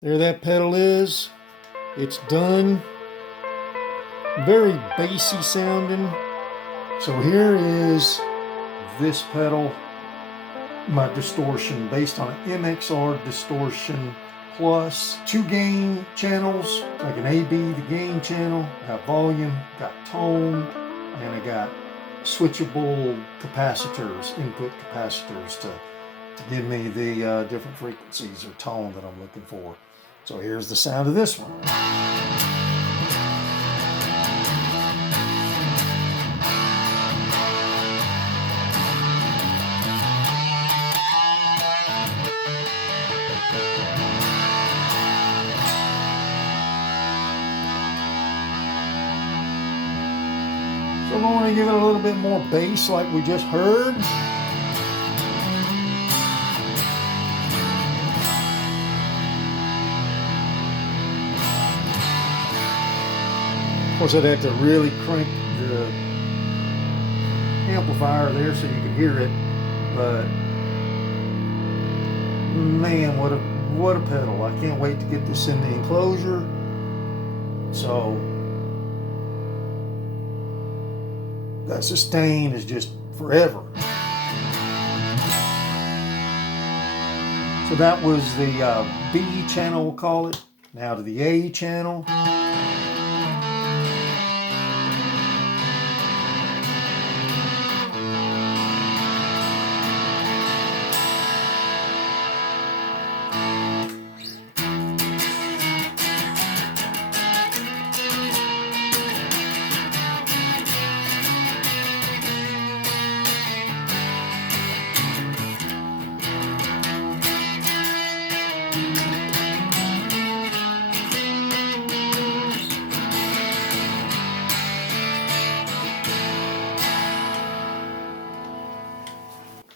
There that pedal is. It's done. Very bassy sounding. So here is this pedal, my distortion based on an MXR distortion plus 2 gain channels, like an AB, the gain channel. I got volume, got tone, and I got switchable capacitors, input capacitors to give me the different frequencies or tone that I'm looking for. So here's the sound of this one. So I'm going to give it a little bit more bass like we just heard. Of course, I'd have to really crank the amplifier there so you can hear it, but man, what a pedal. I can't wait to get this in the enclosure. So that sustain is just forever. So that was the B channel, we'll call it. Now to the A channel.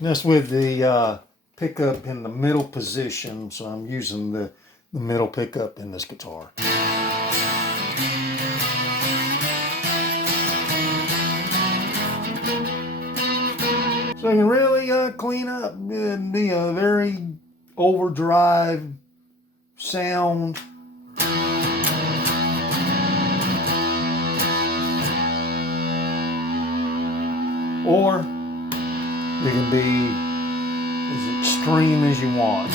That's with the pickup in the middle position, so I'm using the middle pickup in this guitar. So you can really clean up, be a very overdrive sound. Or it can be as extreme as you want.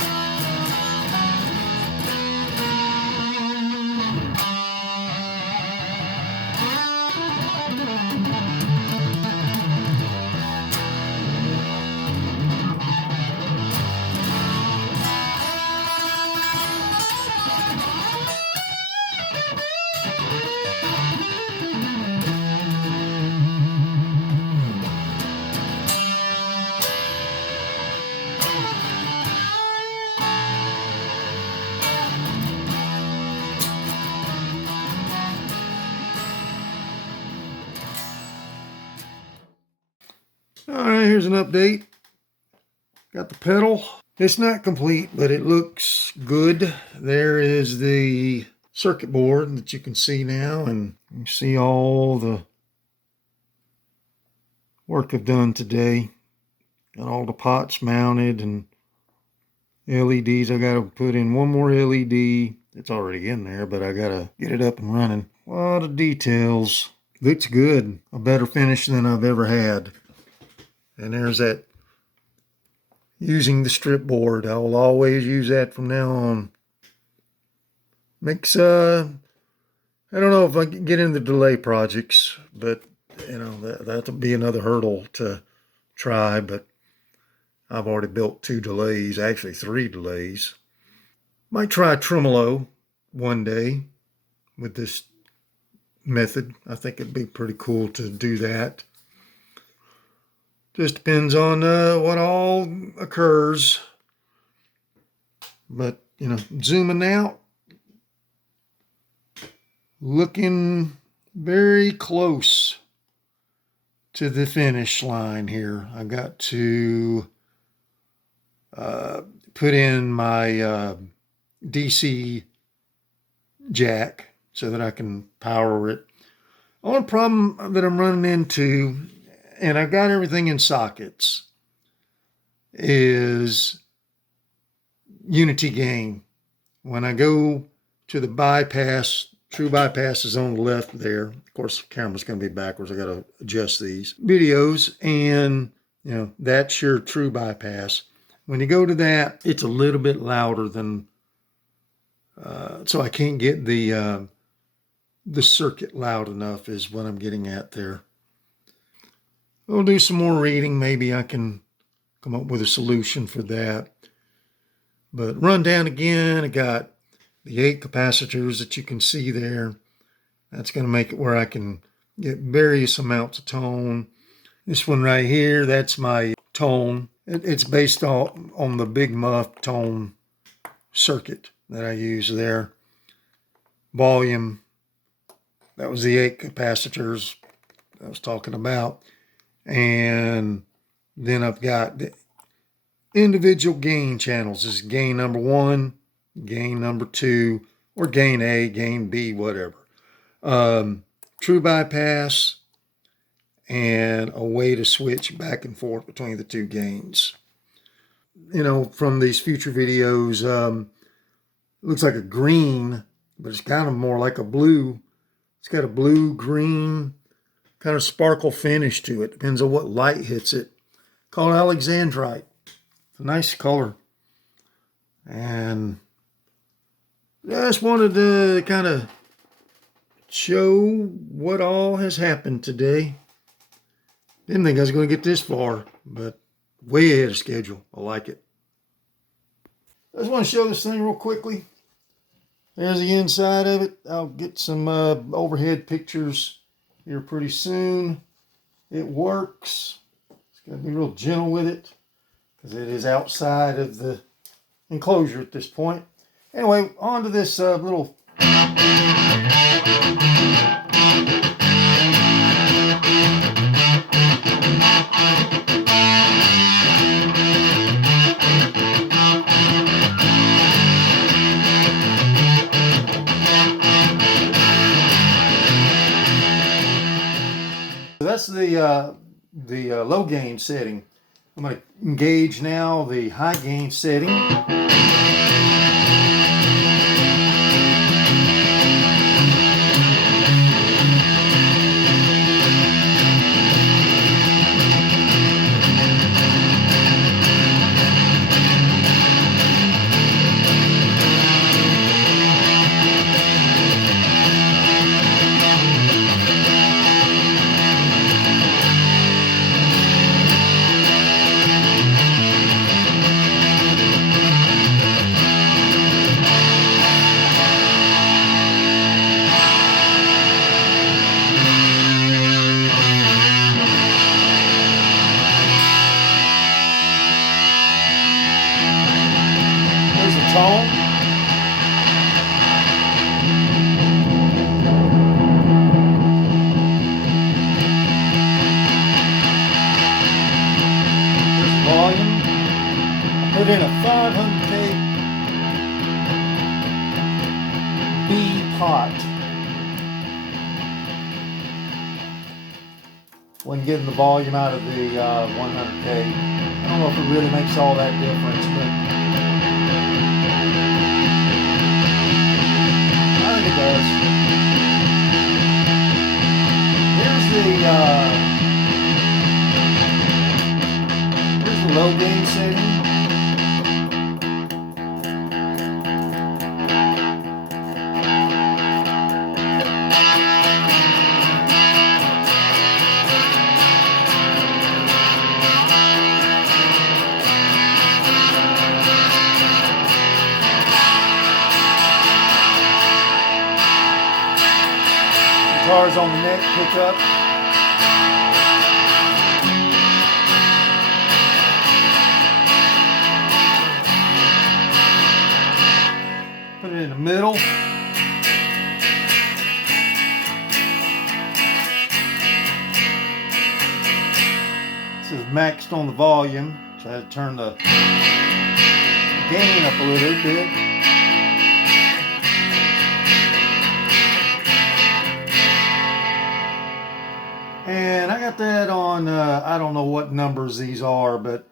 Alright, here's an update. Got the pedal. It's not complete, but it looks good. There is the circuit board that you can see now, and you see all the work I've done today. Got all the pots mounted and LEDs. I got to put in one more LED. It's already in there, but I got to get it up and running. A lot of details. Looks good. A better finish than I've ever had. And there's that using the strip board. I will always use that from now on. Makes, I don't know if I can get into delay projects, but, you know, that'll be another hurdle to try, but I've already built 2 delays, actually 3 delays. Might try tremolo one day with this method. I think it'd be pretty cool to do that. Just depends on what all occurs. But, you know, zooming out, looking very close to the finish line here. I got to put in my DC jack so that I can power it. Only problem that I'm running into, and I've got everything in sockets, is unity gain. When I go to the bypass, true bypass is on the left there. Of course, the camera's going to be backwards. I got to adjust these videos, and that's your true bypass. When you go to that, it's a little bit louder than, so I can't get the circuit loud enough is what I'm getting at there. We'll do some more reading. Maybe I can come up with a solution for that. But run down again, I got the 8 capacitors that you can see there. That's going to make it where I can get various amounts of tone. This one right here, that's my tone. It's based on the Big Muff tone circuit that I use there. Volume, that was the 8 capacitors I was talking about. And then I've got the individual gain channels. This is gain number 1, gain number 2, or gain A, gain B, whatever. True bypass, and a way to switch back and forth between the 2 gains. From these future videos, it looks like a green, but it's kind of more like a blue. It's got a blue-green kind of sparkle finish to it. Depends on what light hits it. Called Alexandrite. It's a nice color. And I just wanted to kind of show what all has happened today. Didn't think I was going to get this far, but way ahead of schedule. I like it. I just want to show this thing real quickly. There's the inside of it. I'll get some overhead pictures here pretty soon. It works. It's got to be real gentle with it because it is outside of the enclosure at this point. Anyway, on to this little... That's the low gain setting. I'm going to engage now the high gain setting. Tone. There's volume. I put in a 500K B pot when getting the volume out of the 100K. I don't know if it really makes all that difference, but it does. Here's the low gain setting. Guitars on the neck pickup. Put it in the middle. This is maxed on the volume, so I had to turn the gain up a little bit. And I got that on, I don't know what numbers these are, but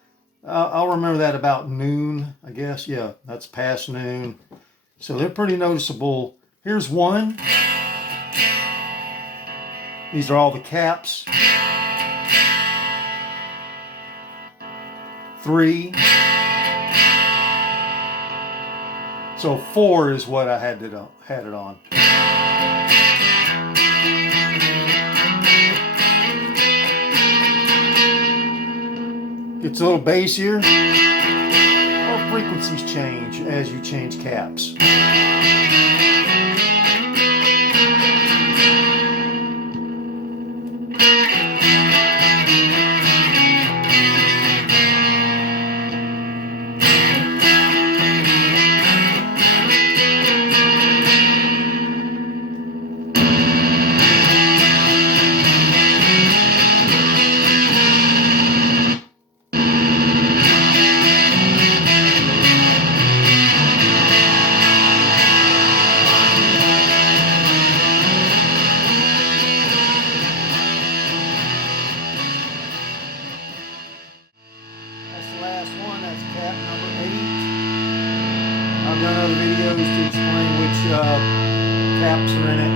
I'll remember that about noon, I guess. Yeah, that's past noon. So they're pretty noticeable. Here's one. These are all the caps. 3. So 4 is what I had it on. Gets a little bassier. All frequencies change as you change caps. I've done other videos to explain which caps are in it.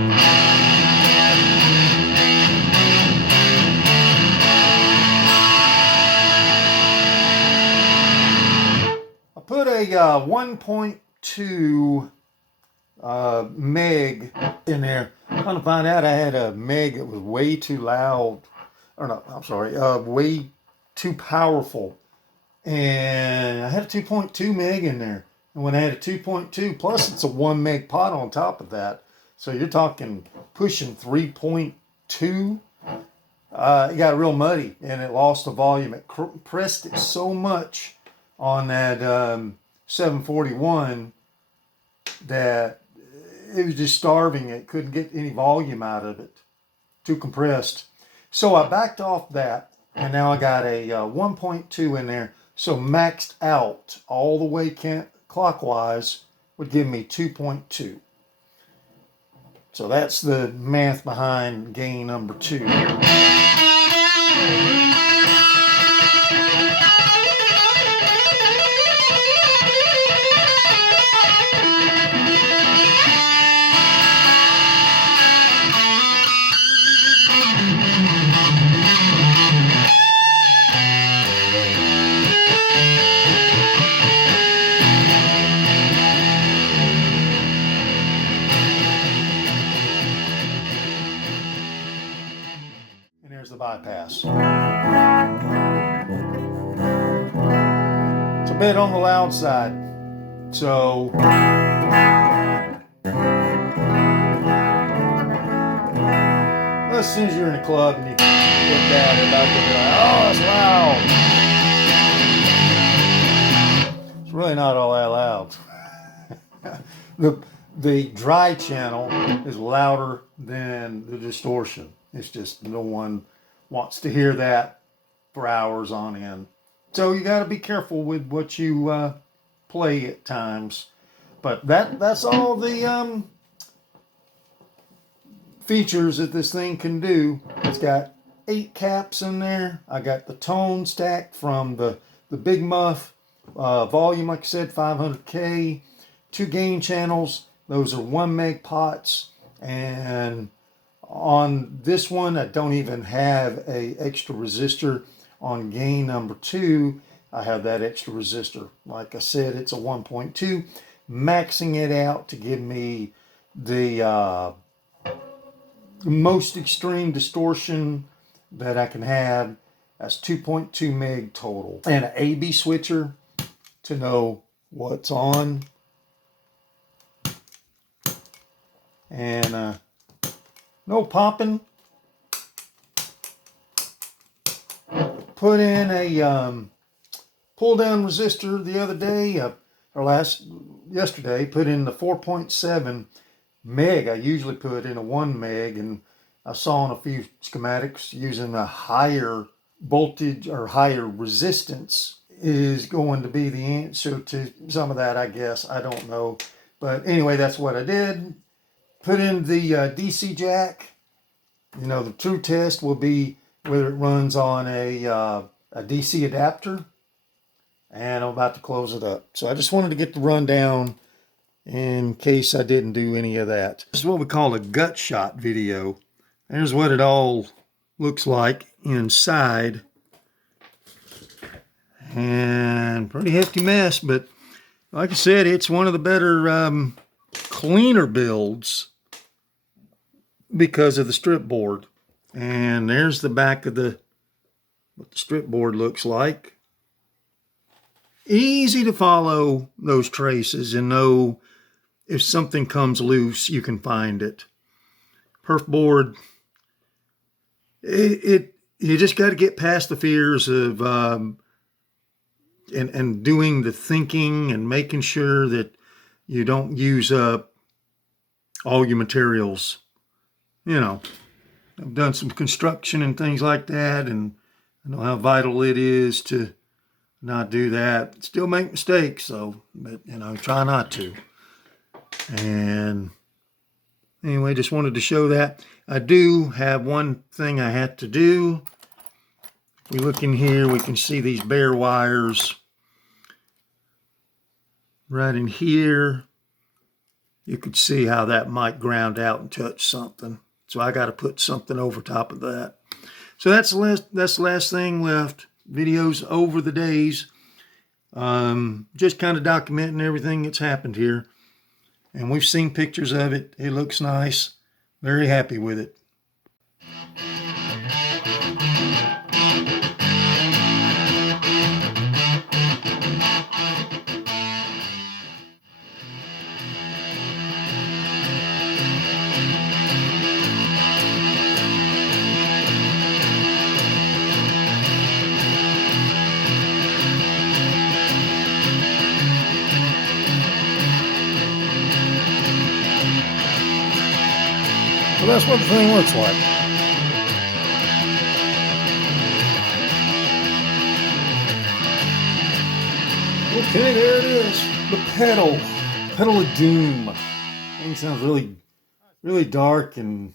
I put a 1.2 meg in there. I'm trying to find out I had a meg that was way too loud. Or no, I'm sorry, way too powerful. And I had a 2.2 meg in there. And when I had a 2.2, plus it's a 1 meg pot on top of that. So you're talking pushing 3.2. It got real muddy and it lost the volume. It pressed it so much on that 741 that it was just starving. It couldn't get any volume out of it. Too compressed. So I backed off that and now I got a 1.2 in there. So maxed out all the way clockwise would give me 2.2. So that's the math behind gain number 2. There's the bypass. It's a bit on the loud side. So as soon as you're in a club and you get that, everybody's gonna be like, oh, it's loud. It's really not all that loud. The dry channel is louder than the distortion. It's just no one wants to hear that for hours on end. So you got to be careful with what you play at times. But that's all the features that this thing can do. It's got 8 caps in there. I got the tone stacked from the Big Muff. Volume, like I said, 500K. 2 gain channels. Those are 1 meg pots. And on this one, I don't even have a extra resistor. On gain number 2, I have that extra resistor. Like I said, it's a 1.2, maxing it out to give me the most extreme distortion that I can have. That's 2.2 meg total. And an A/B switcher to know what's on. And no popping. Put in a pull down resistor the other day, yesterday. Put in the 4.7 meg. I usually put in a 1 meg, and I saw in a few schematics using a higher voltage or higher resistance is going to be the answer to some of that, I guess. I don't know. But anyway, that's what I did. Put in the DC jack. You know, the true test will be whether it runs on a DC adapter. And I'm about to close it up. So I just wanted to get the rundown in case I didn't do any of that. This is what we call a gut shot video. There's what it all looks like inside. And pretty hefty mess, but like I said, it's one of the better, cleaner builds because of the strip board. And there's the back of what the strip board looks like. Easy to follow those traces and know if something comes loose, you can find it. Perf board, you just got to get past the fears of and doing the thinking and making sure that you don't use up all your materials. You know, I've done some construction and things like that, and I know how vital it is to not do that. Still make mistakes, so, but, you know, try not to. And anyway, just wanted to show that. I do have one thing I had to do. If we look in here, we can see these bare wires right in here. You could see how that might ground out and touch something. So I got to put something over top of that. So that's the last thing left. Videos over the days. Just kind of documenting everything that's happened here. And we've seen pictures of it. It looks nice. Very happy with it. Well, that's what the thing looks like. Okay, there it is. The pedal of doom. Thing sounds really, really dark, and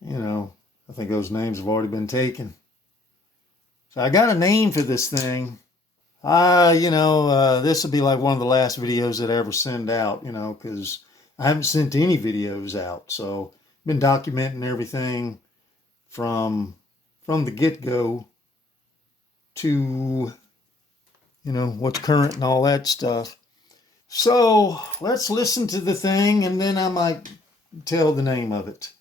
you know, I think those names have already been taken. So I got a name for this thing. This will be like one of the last videos that I ever send out, you know, because I haven't sent any videos out. So I've been documenting everything from the get-go to, you know, what's current and all that stuff. So let's listen to the thing, and then I might tell the name of it.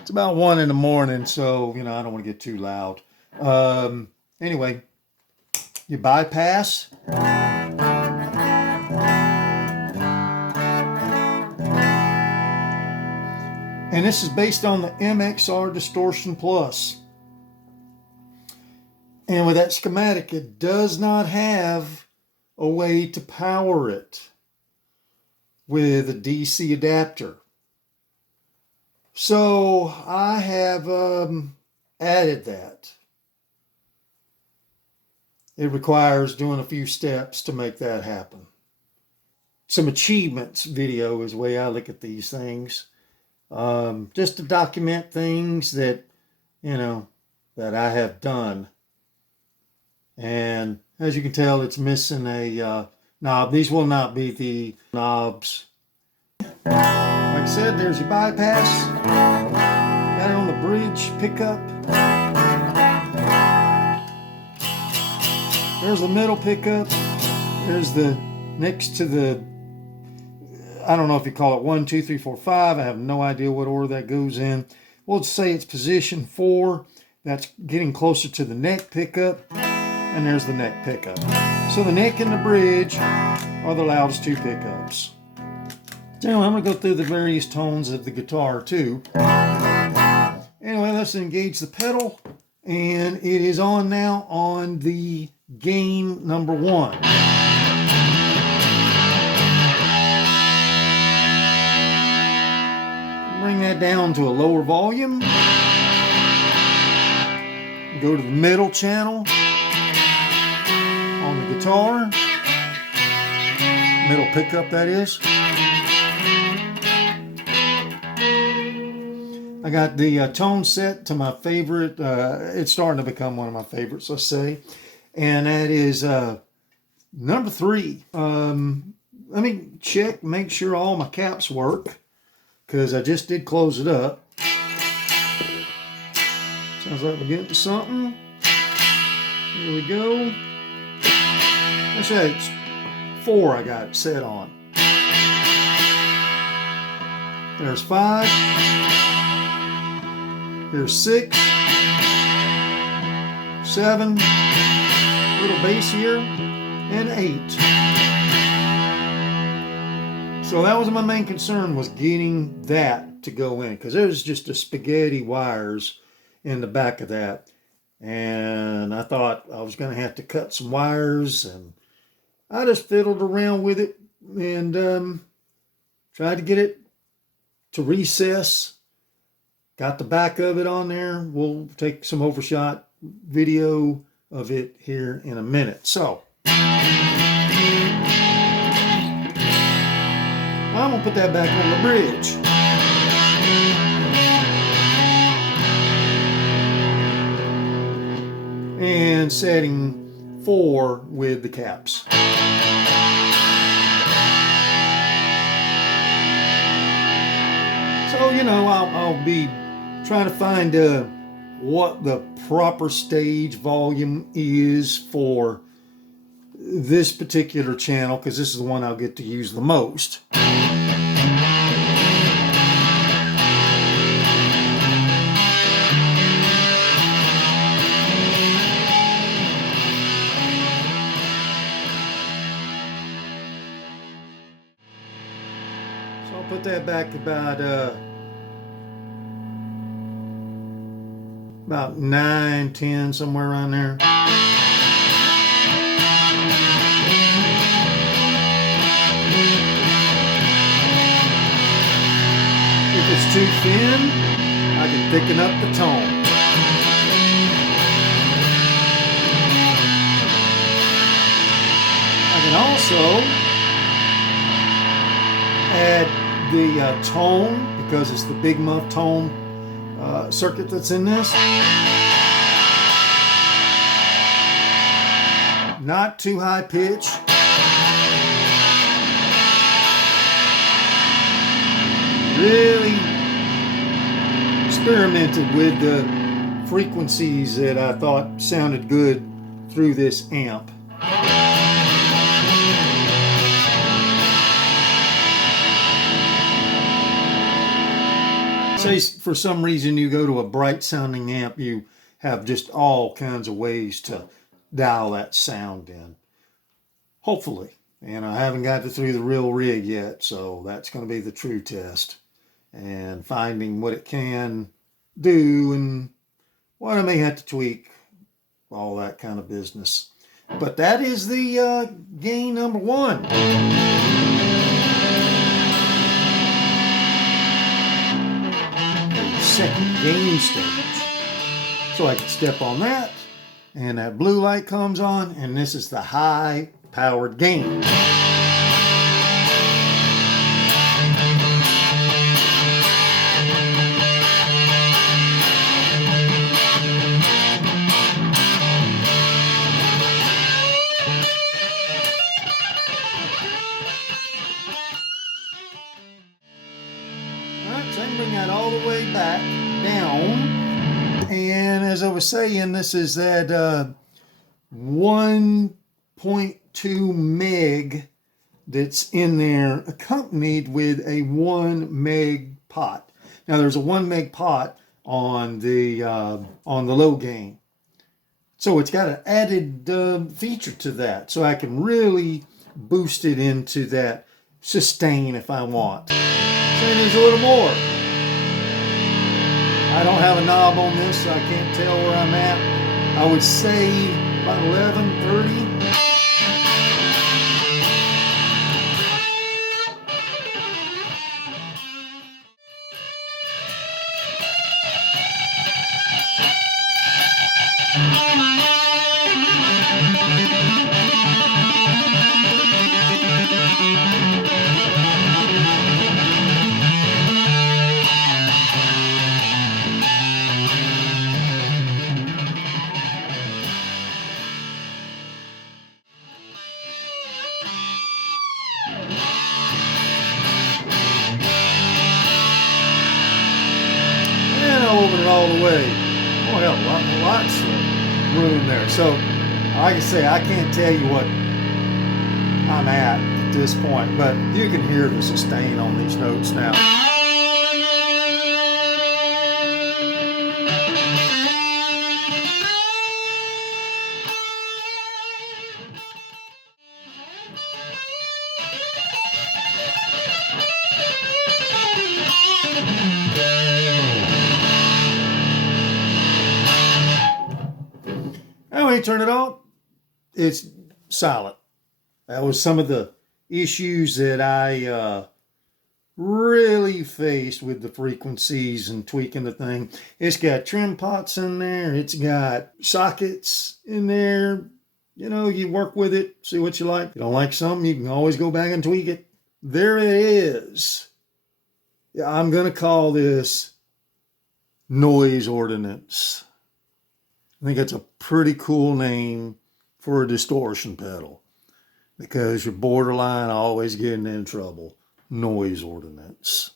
It's about 1 in the morning, so, you know, I don't want to get too loud. Anyway, you bypass. And this is based on the MXR Distortion Plus. And with that schematic, it does not have a way to power it with a DC adapter. So I have added that. It requires doing a few steps to make that happen. Some achievements video is the way I look at these things. Just to document things that, you know, that I have done. And as you can tell, it's missing a knob. These will not be the knobs. Like I said, there's your bypass. Got it on the bridge pickup. There's the middle pickup. There's the next to the, I don't know if you call it 1, 2, 3, 4, 5. I have no idea what order that goes in. We'll say it's position 4. That's getting closer to the neck pickup. And there's the neck pickup. So the neck and the bridge are the loudest two pickups. Now I'm going to go through the various tones of the guitar too. Anyway, let's engage the pedal. And it is on now on the gain number 1. Bring that down to a lower volume. Go to the middle channel on the guitar. Middle pickup, that is. I got the tone set to my favorite. It's starting to become one of my favorites, let's say. and that is number 3. Let me check, make sure all my caps work, because I just did close it up. Sounds like we're getting something. Here we go. Actually, it's 4 I got it set on. There's 5. Here's 6. 7. Little bass here. And 8. So that was my main concern, was getting that to go in, because there's just a spaghetti wires in the back of that. And I thought I was going to have to cut some wires, and I just fiddled around with it and tried to get it to recess. Got the back of it on there. We'll take some overshot video of it here in a minute. So I'm going to put that back on the bridge. And setting 4 with the caps. So, you know, I'll be trying to find what the proper stage volume is for this particular channel, because this is the one I'll get to use the most. So I'll put that back about 9, 10, somewhere around there. If it's too thin, I can thicken up the tone. I can also add the tone, because it's the big muff tone circuit that's in this. Not too high pitch. Really experimented with the frequencies that I thought sounded good through this amp. Say for some reason you go to a bright sounding amp, you have just all kinds of ways to dial that sound in. Hopefully. And I haven't got through the real rig yet, so that's going to be the true test. And finding what it can do and what I may have to tweak, all that kind of business. But that is the gain number 1. Second gain stage. So I can step on that, and that blue light comes on, and this is the high powered gain. Alright, so I can bring that all the way back down. And as I was saying, this is that 1.2 meg that's in there, accompanied with a 1 meg pot. Now there's a 1 meg pot on the low gain, so it's got an added feature to that, so I can really boost it into that sustain if I want. So there's a little more. I don't have a knob on this, so I can't tell where I'm at. I would say about 11:30. all the way. Oh hell, lots of room there. So, like I say, I can't tell you what I'm at this point, but you can hear the sustain on these notes now. And when you turn it on, it's silent. That was some of the issues that I really faced with the frequencies and tweaking the thing. It's got trim pots in there. It's got sockets in there. You know, you work with it, see what you like. If you don't like something, you can always go back and tweak it. There it is. Yeah, I'm going to call this noise ordinance. I think it's a pretty cool name for a distortion pedal because you're borderline always getting in trouble. Noise ordinance.